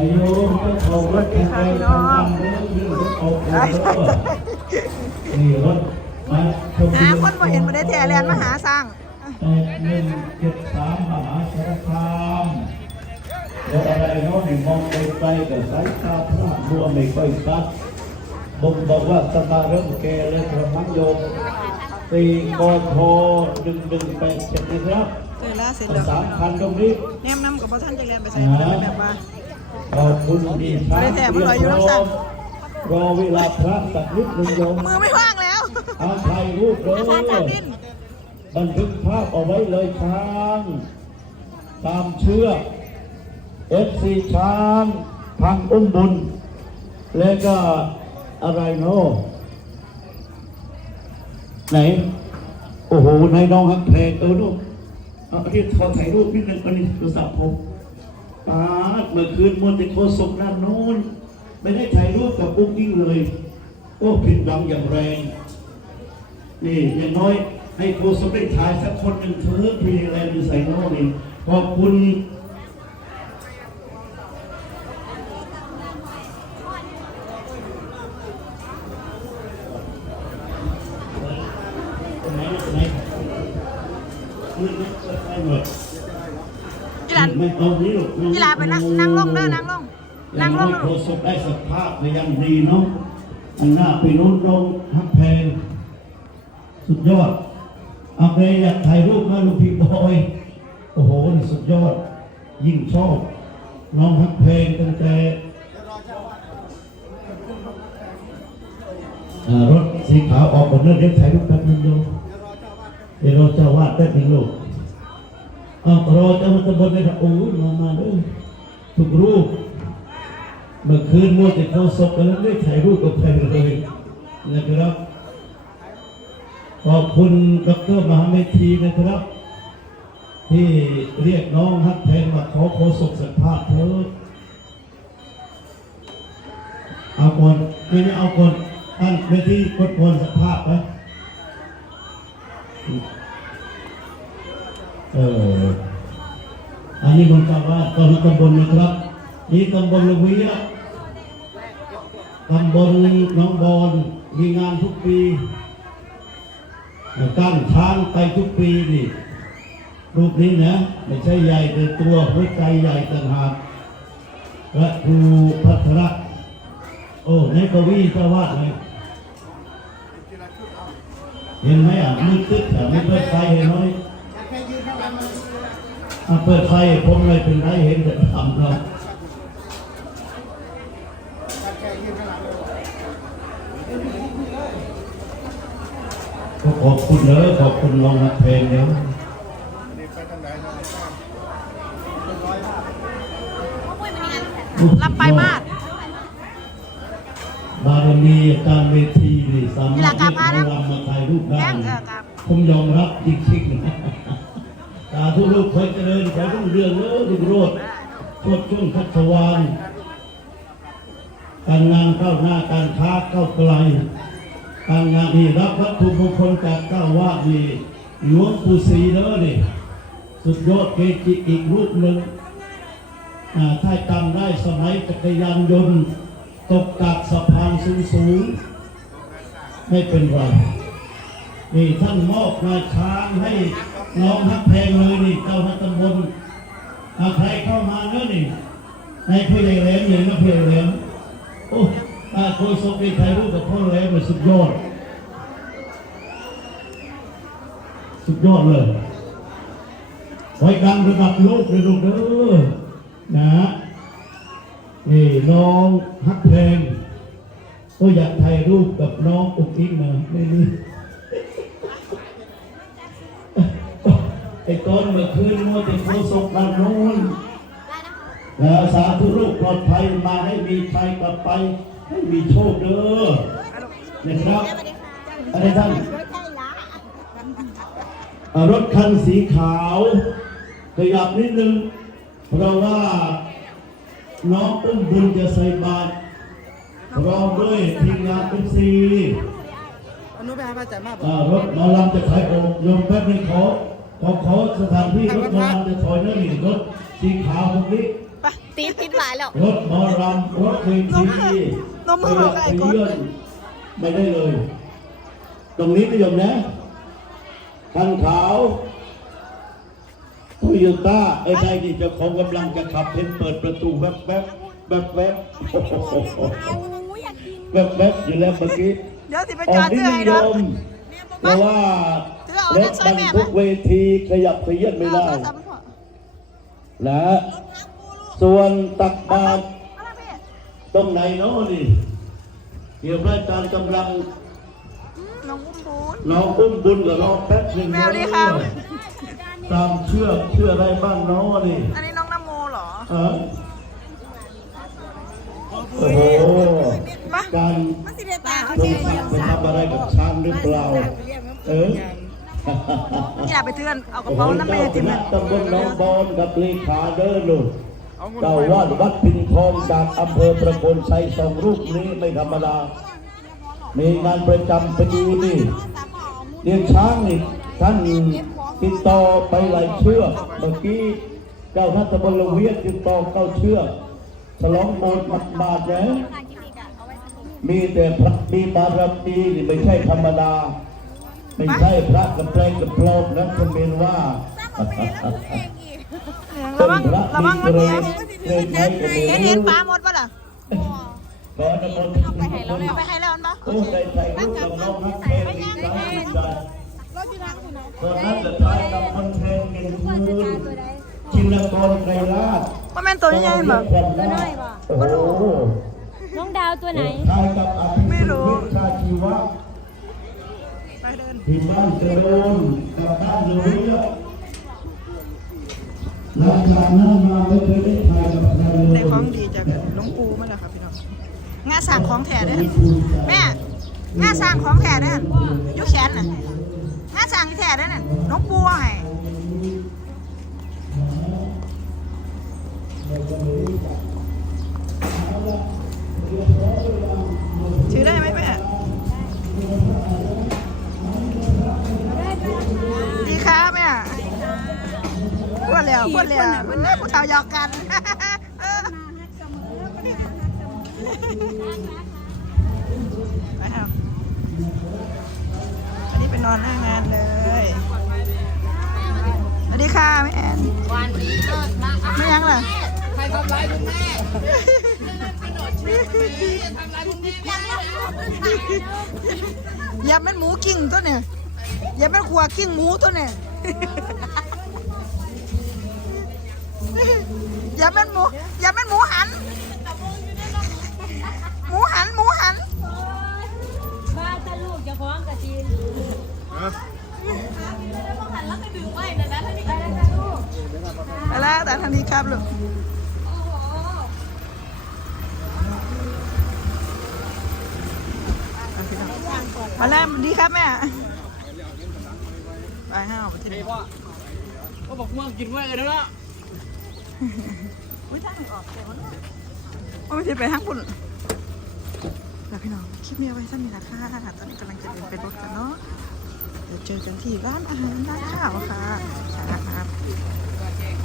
รถแข็งแรงทำงานเรื่องยืดเอาเอานี่รถมาชมหาคนบ่เห็นบ่ได้แท้แลนมาหาสร้างแปดหนึ่งเจ็ดสามมหาสารคามรถอะไรเนาะนี่มองไกลๆกับสายตาพระบัวไม่ค่อยชัดบ่งบอกว่าสมาเริ่มแก่แล้วครับมังโยมตีกอโทหนึ่งหนึ่งแปดเจ็ดนะครับเจอแล้วเสร็จแล้วสามคันตรงนี้แนมนำกับบ่ท่านจะแลนไปใส่บ่ได้แบบว่า ขอบคุณดีไม่ได้แถมอร่อยอยู่น้ำสั่งรอเวลาพระสักนิดหนึ่งโยมมือไม่ว่างแล้วเอาถ่ายรูปเลอาจารย์การยดินบันทึกภาพเอาไว้เลยช้างตามเชือกเอฟซีช้างพังอุ้มบุญ แล้วก็อะไรเนาะไหน โอ้โหนายน้องฮักเพลงเออลูกเอาที่ขอถ่ายรูปนิดนึงอันนี้โทรศัพท์ผม ปาดเมื่อคืนมัวแต่โคศกด้านโน้น ไม่ได้ถ่ายรูปกับปุ๊กยิ่งเลย โอ้ผิดหวังอย่างแรง นี่อย่างน้อยให้โครูสมได้ถ่ายสักคนหนึ่งเถอะพี่แลนด์อยู่ใส่น้องนี่ขอบคุณไหนไหนนี่นี่เปิดไฟหน่อยกีฬาไม่เอานี้หรอกกีฬาไปนั่งนั่งลงเด้อนั่งลงนั่นั่งงลลงงโคศกได้สภาพในยังดีเนาะอันหน้าไปนู้นลงฮักแพงสุดยอดเอาไปอยากถ่ายรูปมาลูกพี่บอยโอ้โหนี่สุดยอด ยิ่งชอบ น้องฮักเพลงตั้งแต่อ่ารถสีขาวออกหมดเลยเดี๋ยวถ่ายรูปแป๊บนึงโยมเดี๋ยวเราจะวาดแป๊บนึงลูก อ้ารอเจ้ามาตะบนเลยครับโอ้ยมามาเลยทุกรูปเมื่อคืนมัวแต่เข้าศพกันแล้วได้ถ่ายรูปกับใครเลยนะครับขอบคุณดรมหาเมธีนะครับ ที่เรียกน้องฮักแพงมาขอโคศกสัมภาษณ์เธอเอาก่อนไม่ได้เอาก่อนท่านเวทีกดก่อนสัมภาษณ์นะ เอออันนี้บนกาว่าตอนตำบลนะครับนี่ตำบลละวียตำบลน้องบอนมีงานทุกปีตั้งช้างไปทุกปีนี่รูปนี้นะไม่ใช่ใหญ่แต่ตัวหัวใจใหญ่ต่างหากและครูพัทระโอ้ในกวีเจ้าวาดเลยเห็นไหมอะมืดตึ๊ดอะไม่เปิดไฟเห็นไหม อะเปิดไฟผมเลยเป็นไรเห็นแต่ทำเนาะก็ขอบคุณเลยขอบคุณรองนักเพลงเดี๋ยวลำไปมากบารมีการเวทีนี่สามารถกีฬากาพานะเรำมาถ่ายรูปได้แจ้งเออครับผมยอมรับจริงๆนะสาธุลูกเคยเจริญขอรุ่งเรืองเออดุโรดชดช่วงชัชวานการงานเข้าหน้าการค้าเข้าไกลการงานนี่รับวัตถุมงคลจากเจ้าวาดนี่หลวงปู่ศรีเด้อนี่สุดยอดเกจิอีกรูปหนึ่งถ้าจำได้สมัยจักรยานยนต์ตกจากสะพานสูงสูงไม่เป็นไรนี่ท่านมอบนายช้างให้ น้องฮักแพลงเลยนี่เจ้าหน้าตำบลอาใครเข้ามาเนื้อนี่ให้พ่อใหญ่แหลมอย่างนะพ่อใหญ่แหลมโอ้อาโคศกได้ถ่ายรูปกับพ่อแหลมเลยสุดยอด สุดยอดเลยไว้ดังระดับโลกเลยลูกเด้อนะฮะนี่น้องฮักเพลงก็อยากถ่ายรูปกับน้องอุกอิ๊กมาไม่นี่ อ้ตอนเมื่อคืนมัวแต่โคศกด้านโน้นแล้วสาธุลูกปลอดภัยมาให้มีชัยกลับไป ให้มีโชคเด้อนะครับอะไรท่านอ่ารถคันสีขาวขยับนิดนึง เพราะว่าน้องอุ้มบุญจะใส่บาตรพร้อมด้วยทีมงานเป็นซีอนุบาลพระอาจารย์มาบอกอ่ารถหมอลำจะขายโอกโยมแป๊บนึงขอ ขอเขอสถานที่รถมอลำจะถอยนั่นนี่รถสีขาวตรงนี้ไปติติดติดหลายแล้วรถมอรำรถเวทีนมมือขยับไก่ขก่อนไม่ได้เลย ตรงนี้นิยมนะคันขาวโตโยต้าไอ้ใดที่เจ้าของกำลังจะขับเห็นเปิดประตูแวบแวบแวบแวบแวบแวบอยู่แล้วเมื่อกี้เดี๋ยวสิไปจอดนิเสื้อให้ยเนาะเพราะว่า เอารเงิถนใส่บรรแม่ทุกเวทีขยับขยื่นไม่ได้เอาโทรศัพท์มาพ่อและส่วนตักบาตรเอาละพี่ตรงไหนเนาะนี่เดี๋ยวพระอาจารย์กำลังอืมน้องอุ้มบุญน้องอุ้มบุญกับน้องแป๊บหนึ่งแมวดีครับตามเชื่อเชื่ออะไรบ้างเนาะนี่ อันนี้น้องนโมเหรอฮะโอ้โหปะการมันสิเดตาเขาลงสักไปทำอะไรกับช้างหรือเปล่าเออ อย่าไปเทือน เอากระโอ้โหเป๋าน้ำเมเจ้าย์คจิ้มณะตำบลหนองบอนกับเลขาเดินหนุนเจ้าวาดวัดพินทองจากอำเภอประโคนชัยสองรูปนี้ไม่ธรรมดา มีงานประจำปีนี่เรียนช้างนี่ท่านติดต่อไปหลายเชือกเมื่อกี้เจ้าท่านตำบลละเวียดติดต่อเก้าเชือกฉลองโบสถ์มัดบาทนะมีแต่พระมีบารมีนี่ไม่ใช่ธรรมดา ไม่ใช่พระกระเพลงกระโปรงนะคุณเมนว่าระวังระวังมันเกรเนี้ยเกรงใจกับเมเห็นเห็นปลาหมดปะล่ะขออนุโมทนาเอาไปให้แล้วมันปะโอ้ได้ใจลูกกับน้องนักเทศน์อีกครั้งหนึ่งจ้ะเพราะนั้นจะทายกับคนเทนเงินคืนจินกรไกรราชว่าแม่นตัวใหญ่ๆแบบโอ้โหน้องดาวตัวไหนทายกับอภิสิทธิ์วิชาชีวะไปเดิน ที่บ้านเจริญกับบ้านเรียบหลังจากนั้นมาไม่เคยได้ทายกับใครเลยได้ของดีจากหลวงปู่มาแล้วครับพี่น้องงาสั่งของแท้เด้อแม่งาสั่งของแท้เด้ออยู่แขนน่ะงาสั่งที่แท้เด้อน่ะหลวงปู่ให้ พูดแล้วพูดแล้วเอ้ยผู้เฒ่าหยอกกันออไปเอาอันนี้ไปนอนหน้างานเลยสวัสดีค่ะแม่แอนไม่ยังล่ะอย่าเป็นหมูกิ้งตัวเนี่ยอย่าเป็นขัวกิ้งหมูตัวเนี่ย อย่าเป็นหมู อย่าเป็นหมูหัน หมูหัน หมูหัน บ้านตาลูกจะฟ้องกับจีนไปแล้วแต่ทันทีครับลูกมาแล้วสวัสดีครับแม่ ไปห้าวไปที่นี่ก็บอกม่วงกินไว้เลยนะ อุ้ยทางออกแต่ว่าโอ้ยที่ไปทางปุ่นแล้วพี่น้อง คลิปนี้เอาไว้สั้นนี้นะคะตอนนี้กำลังจะเดินไปรถกันเนาะ เดี๋ยวเจอกันที่ร้านอาหารร้านข้าวค่ะครับ